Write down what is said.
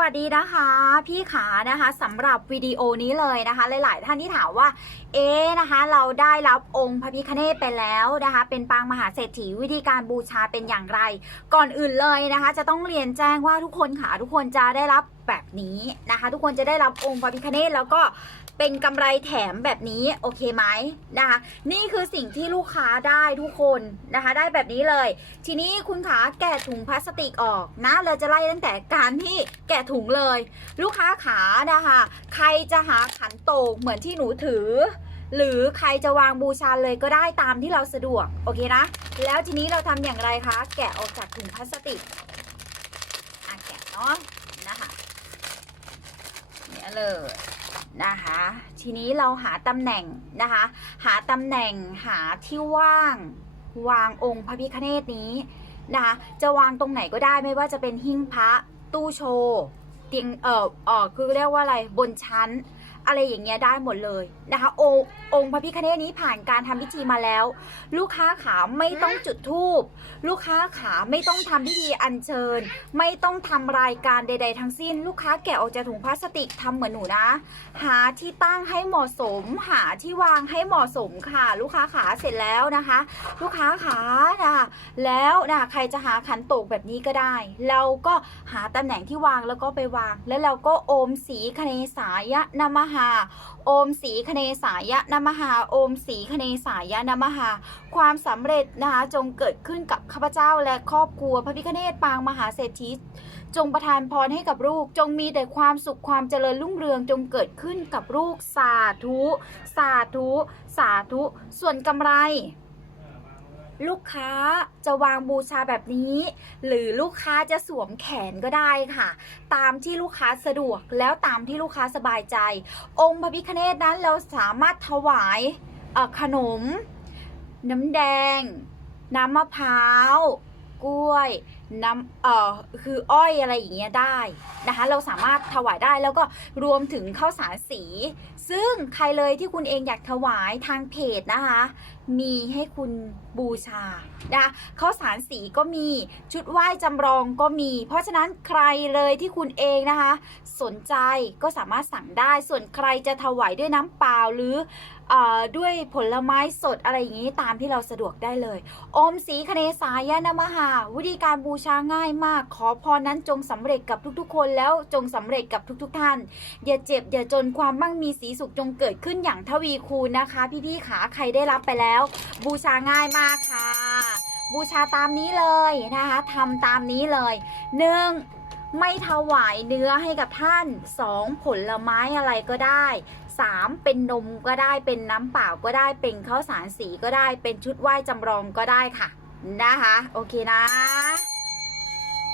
วัสดีนะคะ พี่ขานะคะสำหรับวิดีโอนี้เลยนะคะ หลาย ๆ ท่านที่ถามว่า เอ๊นะคะ เราได้รับองค์พระพิคเนตไปแล้วนะคะ เป็นปางมหาเศรษฐีวิธีการบูชาเป็นอย่างไร ก่อนอื่นเลยนะคะ จะต้องเรียนแจ้งว่าทุกคนค่ะทุกคนจะได้รับแบบนี้นะคะ ทุกคนจะได้รับองค์พระพิคเนตแล้วก็ เป็นกำไรแถมแบบนี้โอเคไหมนะคะ นี่คือสิ่งที่ลูกค้าได้ทุกคนนะคะ ได้แบบนี้เลย ทีนี้คุณขาแกะถุงพลาสติกออกนะเราจะไล่ตั้งแต่การที่แกะถุงเลย ลูกค้าขานะคะ ใครจะหาขันโตกเหมือนที่หนูถือ หรือใครจะวางบูชาเลยก็ได้ตามที่เราสะดวกโอเคนะ แล้วทีนี้เราทำอย่างไรคะ แกะออกจากถุงพลาสติกอะแกะเนาะนะคะเนี่ยเลย นะคะ ทีนี้เราหาตำแหน่งนะคะ หาตำแหน่งหาที่ว่างวางองค์พระพิฆเนศนี้นะคะ จะวางตรงไหนก็ได้ไม่ว่าจะเป็นหิ้งพระตู้โชว์เตียงเอ่อเอ่อคือเรียกว่าอะไรบนชั้น อะไรอย่างเงี้ยได้หมดเลยนะคะององค์พระพิฆเนศนี้ผ่านการทำพิธีมาแล้ว ลูกค้าขาไม่ต้องจุดธูปลูกค้าขาไม่ต้องทำพิธีอัญเชิญ ไม่ต้องทำรายการใด ๆ ทั้งสิ้น ลูกค้าแกะออกจากถุงพลาสติกทำเหมือนหนูนะ หาที่ตั้งให้เหมาะสม หาที่วางให้เหมาะสมค่ะ ลูกค้าขาเสร็จแล้วนะคะ ลูกค้าขานะแล้วนะใครจะหาขันโตกแบบนี้ก็ได้ เราก็หาตำแหน่งที่วางแล้วก็ไปวาง แล้วเราก็โอมสีคเนสายะนมหาโอมสีคเนสายะนมหาโอมสีคเนสายะนมหา ความสำเร็จนะคะจงเกิดขึ้นกับข้าพเจ้าและครอบครัว พระพิคเนตปางมหาเศรษฐีจงประทานพรให้กับลูก จงมีแต่ความสุขความเจริญรุ่งเรืองจงเกิดขึ้นกับลูกสาธุ สาธุ สาธุ ส่วนกำไร ลูกค้าจะวางบูชาแบบนี้ หรือลูกค้าจะสวมแขนก็ได้ค่ะ ตามที่ลูกค้าสะดวกแล้วตามที่ลูกค้าสบายใจ องค์พระพิฆเนศนั้นเราสามารถถวายขนม น้ำแดง น้ำมะพร้าว กล้วย น้ำเอ่อคืออ้อยอะไรอย่างเงี้ยได้นะคะเราสามารถถวายได้แล้วก็รวมถึงข้าวสารสี ซึ่งใครเลยที่คุณเองอยากถวายทางเพจนะคะ มีให้คุณบูชานะคะข้าวสารสีก็มีชุดไหว้จำลองก็มี เพราะฉะนั้นใครเลยที่คุณเองนะคะ สนใจก็สามารถสั่งได้ส่วนใครจะถวายด้วยน้ำเปล่าหรือเออด้วยผลไม้สดอะไรอย่างนี้ตามที่เราสะดวกได้เลยอมสีคเนสายนมหา วิธีการบูชาง่ายมาก ขอพรนั้นจงสำเร็จกับทุกๆ คนแล้วจงสำเร็จกับทุกๆท่าน อย่าเจ็บอย่าจนความมั่งมีสีสุขจงเกิดขึ้นอย่างทวีคูณนะคะ พี่ๆขาใครได้รับไปแล้ว บูชาง่ายมากค่ะ บูชาตามนี้เลยนะคะทำตามนี้เลยหนึ่ง ไม่ถวายเนื้อให้กับท่านสองผลไม้อะไรก็ได้สามเป็นนมก็ได้เป็นน้ำเปล่าก็ได้เป็นข้าวสารสีก็ได้เป็นชุดไหว้จำลองก็ได้ค่ะนะคะ โอเคนะ